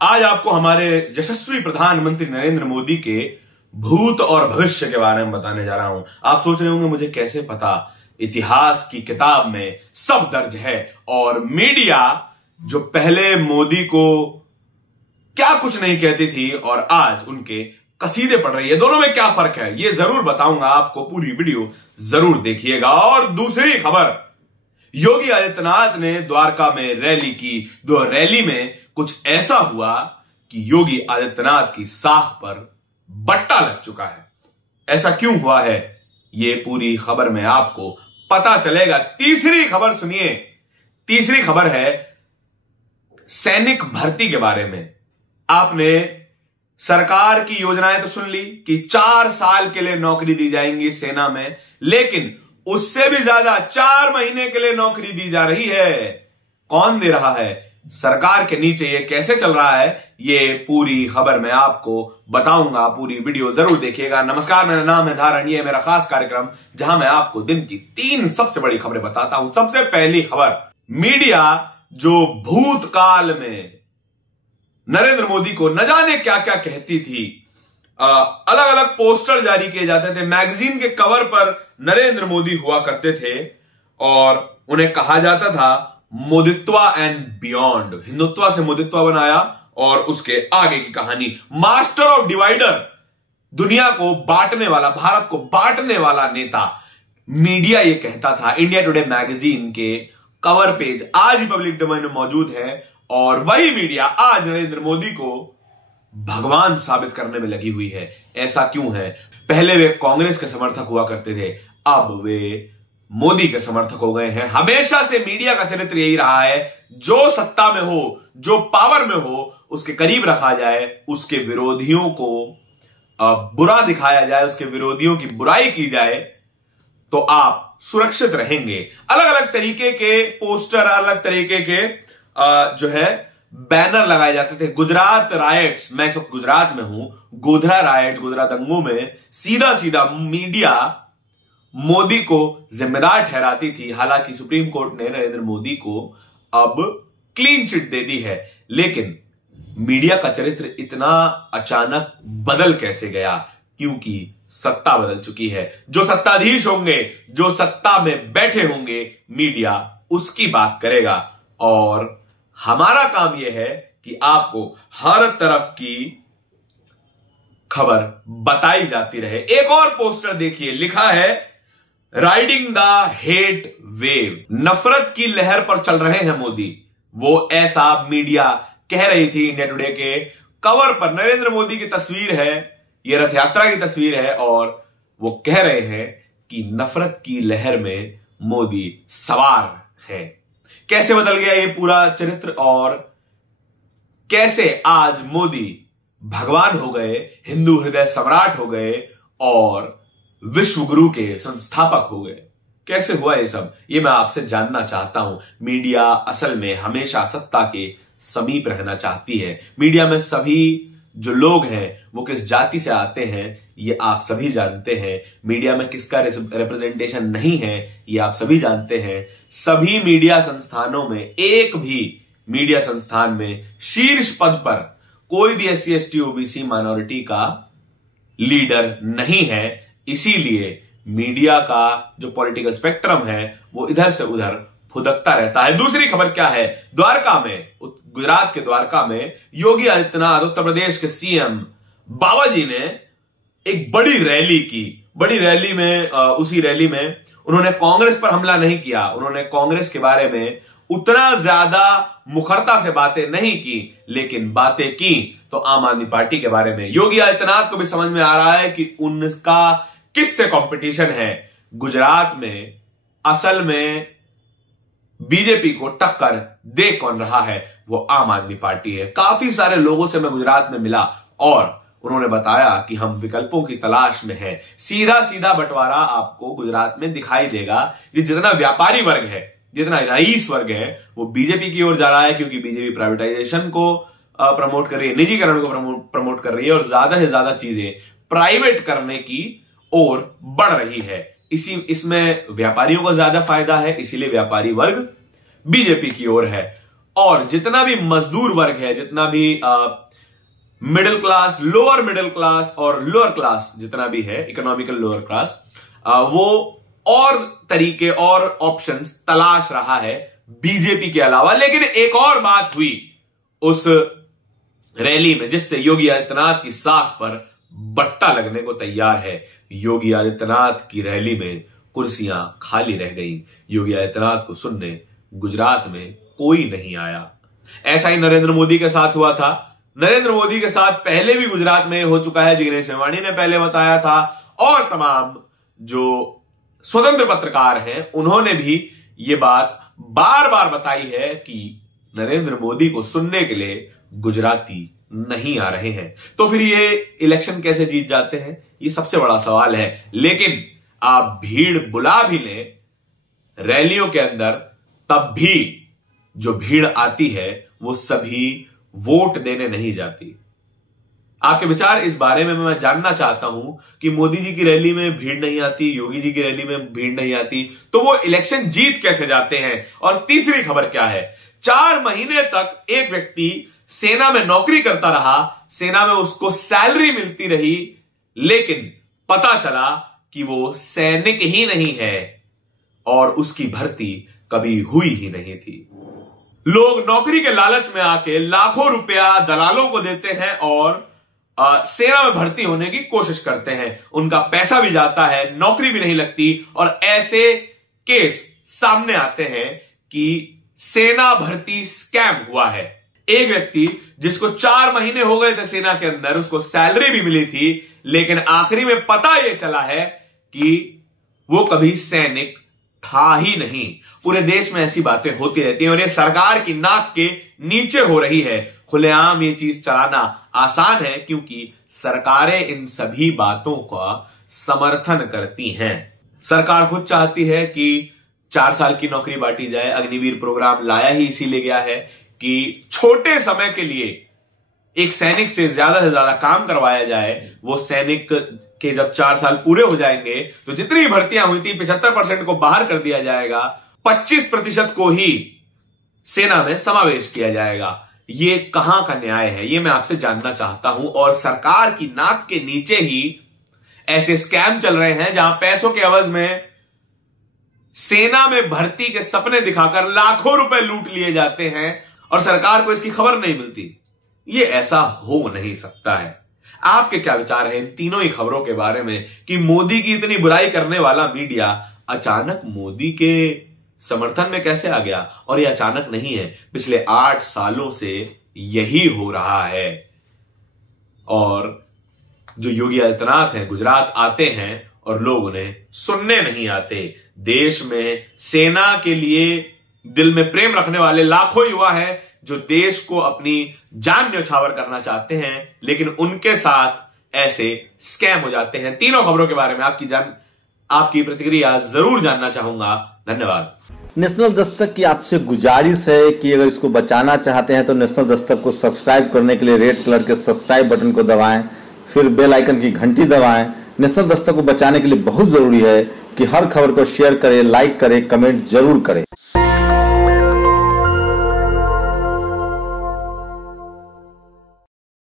आज आपको हमारे यशस्वी प्रधानमंत्री नरेंद्र मोदी के भूत और भविष्य के बारे में बताने जा रहा हूं। आप सोच रहे होंगे मुझे कैसे पता, इतिहास की किताब में सब दर्ज है। और मीडिया जो पहले मोदी को क्या कुछ नहीं कहती थी और आज उनके कसीदे पढ़ रही है, दोनों में क्या फर्क है ये जरूर बताऊंगा आपको, पूरी वीडियो जरूर देखिएगा। और दूसरी खबर, योगी आदित्यनाथ ने द्वारका में रैली की। दो रैली में कुछ ऐसा हुआ कि योगी आदित्यनाथ की साख पर बट्टा लग चुका है। ऐसा क्यों हुआ है ये पूरी खबर में आपको पता चलेगा। तीसरी खबर सुनिए, तीसरी खबर है सैनिक भर्ती के बारे में। आपने सरकार की योजनाएं तो सुन ली कि 4 साल के लिए नौकरी दी जाएंगी सेना में, लेकिन उससे भी ज्यादा 4 महीने के लिए नौकरी दी जा रही है। कौन दे रहा है? सरकार के नीचे ये कैसे चल रहा है ये पूरी खबर में आपको बताऊंगा, पूरी वीडियो जरूर देखिएगा। नमस्कार, मेरा नाम है धारण, ये है मेरा खास कार्यक्रम जहां मैं आपको दिन की 3 सबसे बड़ी खबरें बताता हूं। सबसे पहली खबर, मीडिया जो भूतकाल में नरेंद्र मोदी को न जाने क्या क्या कहती थी, अलग अलग पोस्टर जारी किए जाते थे, मैगजीन के कवर पर नरेंद्र मोदी हुआ करते थे और उन्हें कहा जाता था मोदित्वा एंड बियॉन्ड। हिंदुत्वा से मोदित्वा बनाया और उसके आगे की कहानी, मास्टर ऑफ डिवाइडर, दुनिया को बांटने वाला, भारत को बांटने वाला नेता। मीडिया ये कहता था। इंडिया टुडे मैगजीन के कवर पेज आज ही पब्लिक डोमेन में मौजूद है और वही मीडिया आज नरेंद्र मोदी को भगवान साबित करने में लगी हुई है। ऐसा क्यों है? पहले वे कांग्रेस के समर्थक हुआ करते थे, अब वे मोदी के समर्थक हो गए हैं। हमेशा से मीडिया का चरित्र यही रहा है, जो सत्ता में हो, जो पावर में हो, उसके करीब रखा जाए, उसके विरोधियों को बुरा दिखाया जाए, उसके विरोधियों की बुराई की जाए तो आप सुरक्षित रहेंगे। अलग अलग तरीके के पोस्टर, अलग तरीके के जो है बैनर लगाए जाते थे। गुजरात राइट्स, मैं सब गुजरात में हूं, गोधरा राइट्स, गोधरा दंगों में सीधा सीधा मीडिया मोदी को जिम्मेदार ठहराती थी। हालांकि सुप्रीम कोर्ट ने नरेंद्र मोदी को अब क्लीन चिट दे दी है, लेकिन मीडिया का चरित्र इतना अचानक बदल कैसे गया? क्योंकि सत्ता बदल चुकी है। जो सत्ताधीश होंगे, जो सत्ता में बैठे होंगे, मीडिया उसकी बात करेगा और हमारा काम यह है कि आपको हर तरफ की खबर बताई जाती रहे। एक और पोस्टर देखिए, लिखा है राइडिंग द हेट वेव, नफरत की लहर पर चल रहे हैं मोदी। वो ऐसा मीडिया कह रही थी। इंडिया टुडे के कवर पर नरेंद्र मोदी की तस्वीर है, ये रथ यात्रा की तस्वीर है और वो कह रहे हैं कि नफरत की लहर में मोदी सवार है। कैसे बदल गया ये पूरा चरित्र और कैसे आज मोदी भगवान हो गए, हिंदू हृदय सम्राट हो गए और विश्व गुरु के संस्थापक हो गए। कैसे हुआ ये सब, ये मैं आपसे जानना चाहता हूं। मीडिया असल में हमेशा सत्ता के समीप रहना चाहती है। मीडिया में सभी जो लोग हैं वो किस जाति से आते हैं ये आप सभी जानते हैं। मीडिया में किसका रिप्रेजेंटेशन नहीं है ये आप सभी जानते हैं। सभी मीडिया संस्थानों में, एक भी मीडिया संस्थान में शीर्ष पद पर कोई भी SC ST OBC माइनॉरिटी का लीडर नहीं है। इसीलिए मीडिया का जो पॉलिटिकल स्पेक्ट्रम है वो इधर से उधर फुदकता रहता है। दूसरी खबर क्या है? द्वारका में, गुजरात के द्वारका में योगी आदित्यनाथ, उत्तर प्रदेश के CM बाबा जी ने एक बड़ी रैली की। बड़ी रैली में उसी रैली में उन्होंने कांग्रेस पर हमला नहीं किया, उन्होंने कांग्रेस के बारे में उतना ज्यादा मुखरता से बातें नहीं की, लेकिन बातें की तो आम आदमी पार्टी के बारे में। योगी आदित्यनाथ को भी समझ में आ रहा है कि उनका किससे कंपटीशन है। गुजरात में असल में बीजेपी को टक्कर दे कौन रहा है? वो आम आदमी पार्टी है। काफी सारे लोगों से मैं गुजरात में मिला और उन्होंने बताया कि हम विकल्पों की तलाश में हैं। सीधा सीधा बंटवारा आपको गुजरात में दिखाई देगा। ये जितना व्यापारी वर्ग है, जितना रईस वर्ग है, वो बीजेपी की ओर जा रहा है, क्योंकि बीजेपी प्राइवेटाइजेशन को प्रमोट कर रही है, निजीकरण को प्रमोट कर रही है और ज्यादा से ज्यादा चीजें प्राइवेट करने की ओर बढ़ रही है। इसमें व्यापारियों को ज्यादा फायदा है, इसीलिए व्यापारी वर्ग बीजेपी की ओर है। और जितना भी मजदूर वर्ग है, जितना भी middle class, lower middle class और लोअर क्लास जितना भी है, इकोनॉमिकल लोअर क्लास, वो और तरीके और ऑप्शंस तलाश रहा है बीजेपी के अलावा। लेकिन एक और बात हुई उस रैली में जिससे योगी आदित्यनाथ की साख पर बट्टा लगने को तैयार है। योगी आदित्यनाथ की रैली में कुर्सियां खाली रह गई। योगी आदित्यनाथ को सुनने गुजरात में कोई नहीं आया। ऐसा ही नरेंद्र मोदी के साथ हुआ था। नरेंद्र मोदी के साथ पहले भी गुजरात में हो चुका है, जिग्नेश मेवाणी ने पहले बताया था, और तमाम जो स्वतंत्र पत्रकार हैं उन्होंने भी ये बात बार बार बताई है कि नरेंद्र मोदी को सुनने के लिए गुजराती नहीं आ रहे हैं। तो फिर ये इलेक्शन कैसे जीत जाते हैं, ये सबसे बड़ा सवाल है। लेकिन आप भीड़ बुला भी लें रैलियों के अंदर, तब भी जो भीड़ आती है वो सभी वोट देने नहीं जाती। आपके विचार इस बारे में मैं जानना चाहता हूं कि मोदी जी की रैली में भीड़ नहीं आती, योगी जी की रैली में भीड़ नहीं आती, तो वो इलेक्शन जीत कैसे जाते हैं। और तीसरी खबर क्या है, 4 महीने तक एक व्यक्ति सेना में नौकरी करता रहा, सेना में उसको सैलरी मिलती रही, लेकिन पता चला कि वो सैनिक ही नहीं है और उसकी भर्ती कभी हुई ही नहीं थी। लोग नौकरी के लालच में आके लाखों रुपया दलालों को देते हैं और सेना में भर्ती होने की कोशिश करते हैं। उनका पैसा भी जाता है, नौकरी भी नहीं लगती, और ऐसे केस सामने आते हैं कि सेना भर्ती स्कैम हुआ है। एक व्यक्ति जिसको 4 महीने हो गए थे सेना के अंदर, उसको सैलरी भी मिली थी, लेकिन आखिरी में पता यह चला है कि वो कभी सैनिक था ही नहीं। पूरे देश में ऐसी बातें होती रहती हैं और ये सरकार की नाक के नीचे हो रही है। खुलेआम ये चीज चलाना आसान है क्योंकि सरकारें इन सभी बातों का समर्थन करती हैं। सरकार खुद चाहती है कि 4 साल की नौकरी बांटी जाए। अग्निवीर प्रोग्राम लाया ही इसीलिए गया है कि छोटे समय के लिए एक सैनिक से ज्यादा काम करवाया जाए। वो सैनिक के जब 4 साल पूरे हो जाएंगे तो जितनी भर्तियां हुई थी 75% को बाहर कर दिया जाएगा, 25% को ही सेना में समावेश किया जाएगा। ये कहां का न्याय है, ये मैं आपसे जानना चाहता हूं। और सरकार की नाक के नीचे ही ऐसे स्कैम चल रहे हैं जहां पैसों के एवज में सेना में भर्ती के सपने दिखाकर लाखों रुपए लूट लिए जाते हैं और सरकार को इसकी खबर नहीं मिलती। ये ऐसा हो नहीं सकता है। आपके क्या विचार हैं इन तीनों ही खबरों के बारे में कि मोदी की इतनी बुराई करने वाला मीडिया अचानक मोदी के समर्थन में कैसे आ गया? और ये अचानक नहीं है, पिछले 8 सालों से यही हो रहा है। और जो योगी आदित्यनाथ हैं गुजरात आते हैं और लोग उन्हें सुनने नहीं आते। देश में सेना के लिए दिल में प्रेम रखने वाले लाखों युवा हैं जो देश को अपनी जान न्यौछावर करना चाहते हैं, लेकिन उनके साथ ऐसे स्कैम हो जाते हैं। तीनों खबरों के बारे में आपकी प्रतिक्रिया जरूर जानना चाहूंगा। धन्यवाद। नेशनल दस्तक की आपसे गुजारिश है कि अगर इसको बचाना चाहते हैं तो नेशनल दस्तक को सब्सक्राइब करने के लिए रेड कलर के सब्सक्राइब बटन को दबाएं, फिर बेल आइकन की घंटी दबाएं। नेशनल दस्तक को बचाने के लिए बहुत जरूरी है कि हर खबर को शेयर करें, लाइक करें, कमेंट जरूर करें।